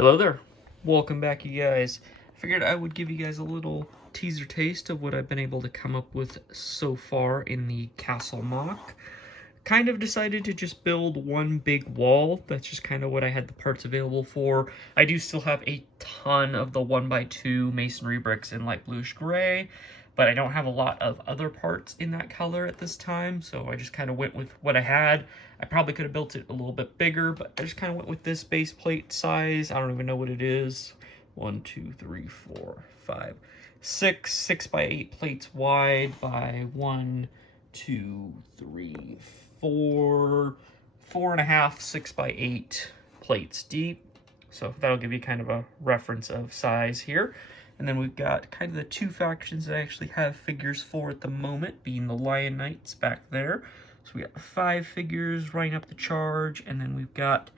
Hello there. Welcome back, you guys. I figured I would give you guys a little teaser taste of what I've been able to come up with so far in the castle mock. Kind of decided to just build one big wall. That's just kind of what I had the parts available for. I do still have a ton of the 1x2 masonry bricks in light bluish gray, but I don't have a lot of other parts in that color at this time, so I just kind of went with what I had. I probably could have built it a little bit bigger, but I just kind of went with this base plate size. I don't even know what it is. 1, 2, 3, 4, 5, 6 6x8 plates wide by 1, 2, 3, 4, 4.5 6x8 plates deep. So that'll give you kind of a reference of size here. And then we've got kind of the two factions that I actually have figures for at the moment, being the Lion Knights back there. So we got 5 figures running up the charge, and then we've got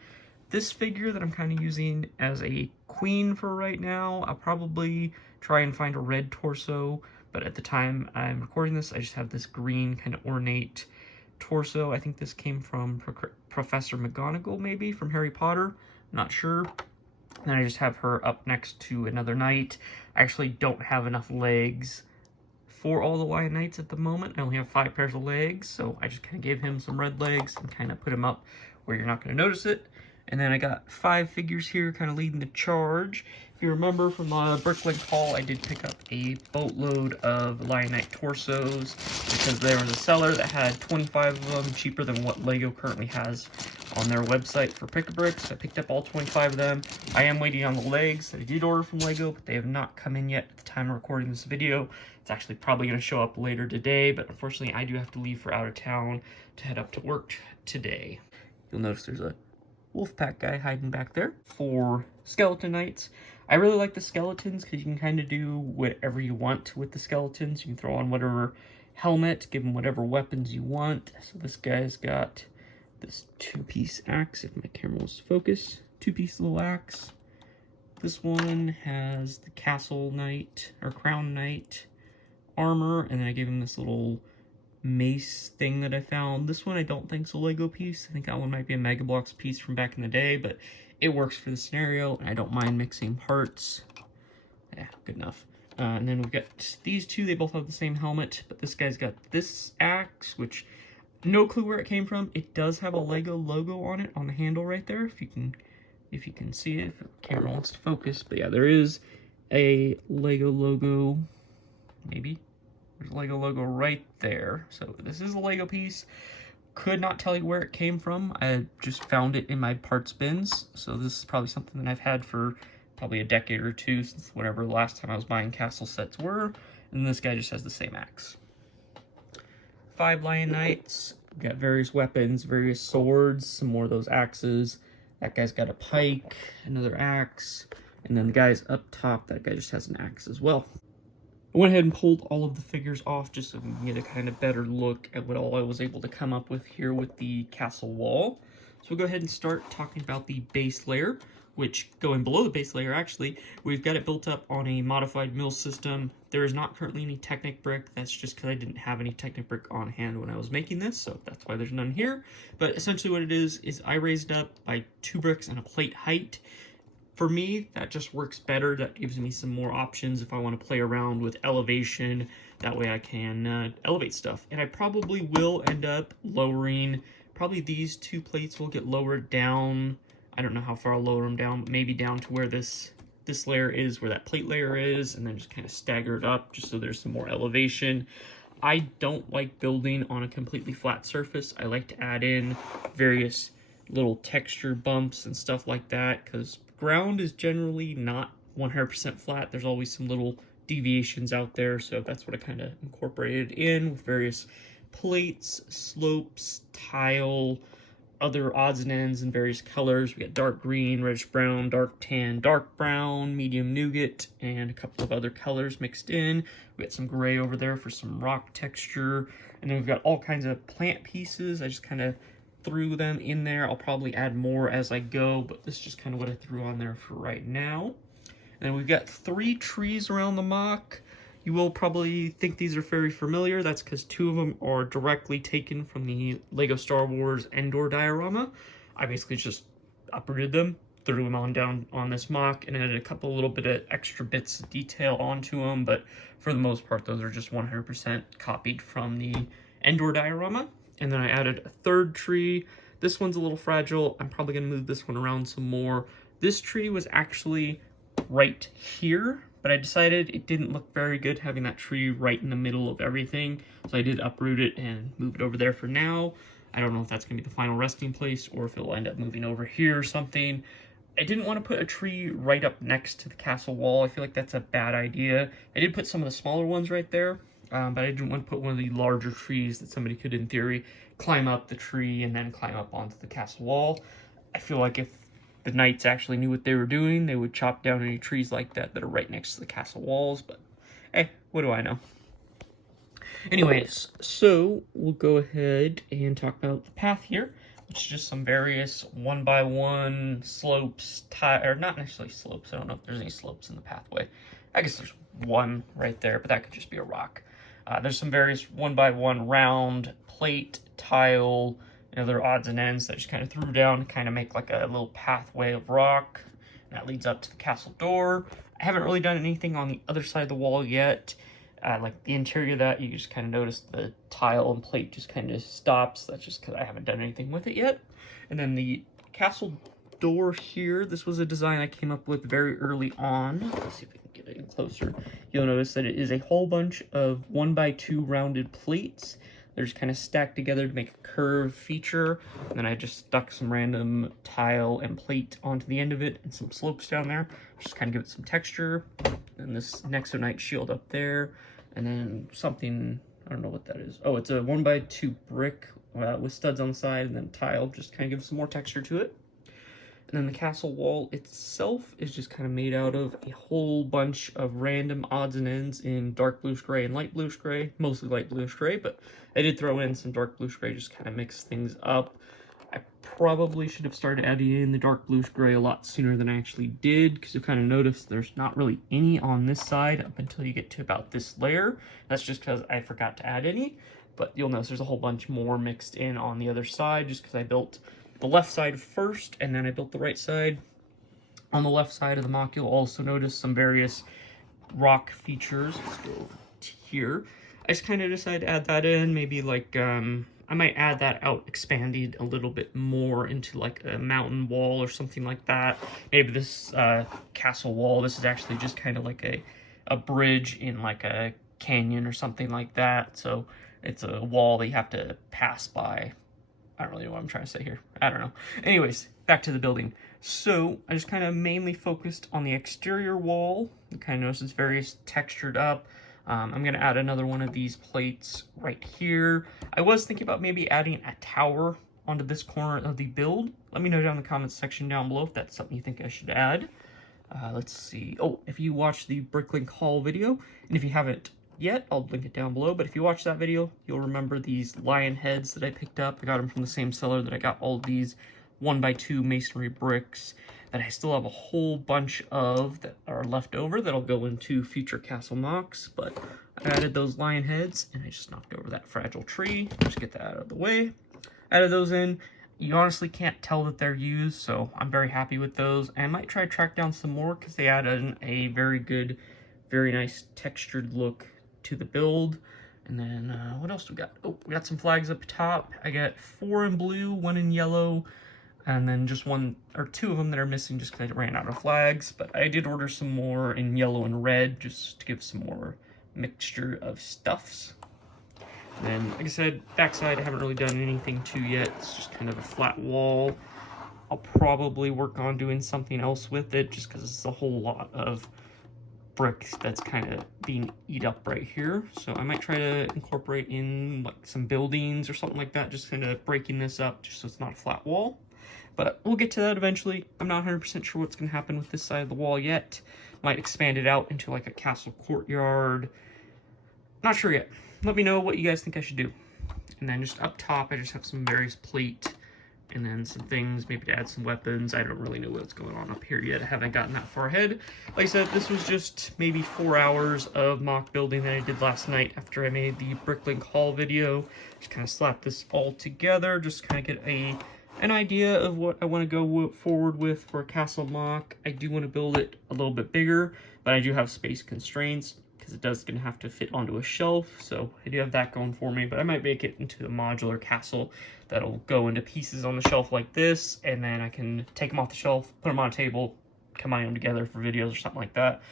this figure that I'm kind of using as a queen for right now. I'll probably try and find a red torso, but at the time I'm recording this, I just have this green kind of ornate torso. I think this came from Professor McGonagall, maybe, from Harry Potter. I'm not sure. And then I just have her up next to another knight. I actually don't have enough legs for all the Lion Knights at the moment. I only have 5 pairs of legs, so I just kind of gave him some red legs and kind of put him up where you're not going to notice it. And then I got 5 figures here kind of leading the charge. If you remember from the Bricklink haul, I did pick up a boatload of Lion Knight torsos because there was a seller that had 25 of them, cheaper than what Lego currently has on their website for Pick-a-Bricks. I picked up all 25 of them. I am waiting on the legs that I did order from Lego, but they have not come in yet at the time of recording this video. It's actually probably going to show up later today, but unfortunately I do have to leave for out of town to head up to work today. You'll notice there's a Wolfpack guy hiding back there. For Skeleton Knights, I really like the skeletons because you can kind of do whatever you want with the skeletons. You can throw on whatever helmet, give them whatever weapons you want. So this guy's got this 2-piece axe, if my camera was focused. 2-piece little axe. This one has the Castle Knight, or Crown Knight armor, and then I gave him this little mace thing that I found. This one I don't think is a Lego piece. I think that one might be a Mega Bloks piece from back in the day, but it works for the scenario, and I don't mind mixing parts. Yeah, good enough. And then we've got these two. They both have the same helmet, but this guy's got this axe, which no clue where it came from. It does have a Lego logo on it on the handle right there, if you can see it, if the camera wants to focus. But yeah, there is a Lego logo. Maybe there's a Lego logo right there. So this is a Lego piece. Could not tell you where it came from. I just found it in my parts bins. So this is probably something that I've had for probably a decade or two, since whenever the last time I was buying castle sets were. And this guy just has the same axe. 5 Lion Knights. We've got various weapons, various swords, some more of those axes. That guy's got a pike, another axe. And then the guys up top, that guy just has an axe as well. I went ahead and pulled all of the figures off just so we can get a kind of better look at what all I was able to come up with here with the castle wall. So we'll go ahead and start talking about the base layer, which going below the base layer, actually, we've got it built up on a modified mill system. There is not currently any Technic brick. That's just because I didn't have any Technic brick on hand when I was making this, so that's why there's none here. But essentially what it is I raised up by 2 bricks and a plate height. For me, that just works better. That gives me some more options if I want to play around with elevation. That way I can elevate stuff. And I probably will end up lowering, probably these 2 plates will get lowered down. I don't know how far I'll lower them down, but maybe down to where this layer is, where that plate layer is, and then just kind of stagger it up just so there's some more elevation. I don't like building on a completely flat surface. I like to add in various little texture bumps and stuff like that, because ground is generally not 100% flat. There's always some little deviations out there, so that's what I kind of incorporated in with various plates, slopes, tile, other odds and ends in various colors. We got dark green, reddish brown, dark tan, dark brown, medium nougat, and a couple of other colors mixed in. We got some gray over there for some rock texture, and then we've got all kinds of plant pieces. I just kind of threw them in there. I'll probably add more as I go, but this is just kind of what I threw on there for right now. And then we've got 3 trees around the mock. You will probably think these are very familiar. That's because 2 of them are directly taken from the Lego Star Wars Endor diorama. I basically just uprooted them, threw them on down on this mock and added a couple little bit of extra bits of detail onto them, but for the most part those are just 100% copied from the Endor diorama. And then I added a third tree. This one's a little fragile. I'm probably going to move this one around some more. This tree was actually right here, but I decided it didn't look very good having that tree right in the middle of everything, so I did uproot it and move it over there for now. I don't know if that's going to be the final resting place or if it'll end up moving over here or something. I didn't want to put a tree right up next to the castle wall. I feel like that's a bad idea. I did put some of the smaller ones right there, but I didn't want to put one of the larger trees that somebody could, in theory, climb up the tree and then climb up onto the castle wall. I feel like if the knights actually knew what they were doing, they would chop down any trees like that that are right next to the castle walls, but hey, what do I know? Anyways, so we'll go ahead and talk about the path here, which is just some various 1x1 slopes, or not necessarily slopes. I don't know if there's any slopes in the pathway. I guess there's one right there, but that could just be a rock. There's some various 1x1 round plate, tile, and other odds and ends that I just kind of threw down to kind of make like a little pathway of rock. And that leads up to the castle door. I haven't really done anything on the other side of the wall yet. Like the interior of that, you just kind of notice the tile and plate just kind of stops. That's just because I haven't done anything with it yet. And then the castle door here, this was a design I came up with very early on. Let's see if we can get it in closer. You'll notice that it is a whole bunch of 1x2 rounded plates. They're just kind of stacked together to make a curved feature. And then I just stuck some random tile and plate onto the end of it and some slopes down there. Just kind of give it some texture. And this Nexonite shield up there. And then something, I don't know what that is. Oh, it's a 1x2 brick with studs on the side and then tile. Just kind of give some more texture to it. And then the castle wall itself is just kind of made out of a whole bunch of random odds and ends in dark bluish gray and light bluish gray. Mostly light bluish gray, but I did throw in some dark bluish gray, just kind of mix things up. I probably should have started adding in the dark bluish gray a lot sooner than I actually did, because you've kind of noticed there's not really any on this side up until you get to about this layer. That's just because I forgot to add any, but you'll notice there's a whole bunch more mixed in on the other side, just because I built the left side first, and then I built the right side. On the left side of the MOC, you'll also notice some various rock features. Let's go to here. I just kind of decided to add that in, maybe like, I might add that out expanded a little bit more into like a mountain wall or something like that. Maybe this castle wall, this is actually just kind of like a bridge in like a canyon or something like that. So it's a wall that you have to pass by. I don't really know what I'm trying to say here. I don't know. Anyways, back to the building. So I just kind of mainly focused on the exterior wall. You kind of notice it's very textured up. I'm going to add another one of these plates right here. I was thinking about maybe adding a tower onto this corner of the build. Let me know down in the comments section down below if that's something you think I should add. Let's see. Oh, if you watched the Bricklink haul video, and if you haven't yet, I'll link it down below, but if you watch that video, you'll remember these lion heads that I picked up. I got them from the same seller that I got all of these 1x2 masonry bricks that I still have a whole bunch of that are left over that'll go into future castle MOCs, but I added those lion heads and I just knocked over that fragile tree. Just get that out of the way. Added those in. You honestly can't tell that they're used, so I'm very happy with those. And I might try to track down some more because they added a very good, very nice textured look to the build. And then what else do we got? Oh, we got some flags up top. I got 4 in blue, 1 in yellow, and then just 1 or 2 of them that are missing just because I ran out of flags. But I did order some more in yellow and red just to give some more mixture of stuffs. And then, like I said, backside I haven't really done anything to yet. It's just kind of a flat wall. I'll probably work on doing something else with it just because it's a whole lot of brick that's kind of being eat up right here. So I might try to incorporate in like some buildings or something like that, just kind of breaking this up just so it's not a flat wall. But we'll get to that eventually. I'm not 100% sure what's going to happen with this side of the wall yet. Might expand it out into like a castle courtyard. Not sure yet. Let me know what you guys think I should do. And then just up top, I just have some various plate and then some things, maybe to add some weapons. I don't really know what's going on up here yet. I haven't gotten that far ahead. Like I said, this was just maybe 4 hours of MOC building that I did last night after I made the Bricklink haul video. Just kind of slapped this all together, just kind of get a an idea of what I want to go forward with for a castle MOC. I do want to build it a little bit bigger, but I do have space constraints because it does going to have to fit onto a shelf, so I do have that going for me. But I might make it into a modular castle that'll go into pieces on the shelf like this, and then I can take them off the shelf, put them on a table, combine them together for videos or something like that.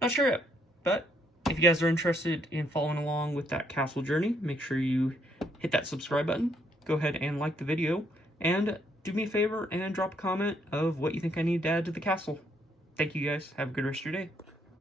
Not sure yet, but if you guys are interested in following along with that castle journey, make sure you hit that subscribe button, go ahead and like the video, and do me a favor and drop a comment of what you think I need to add to the castle. Thank you guys. Have a good rest of your day.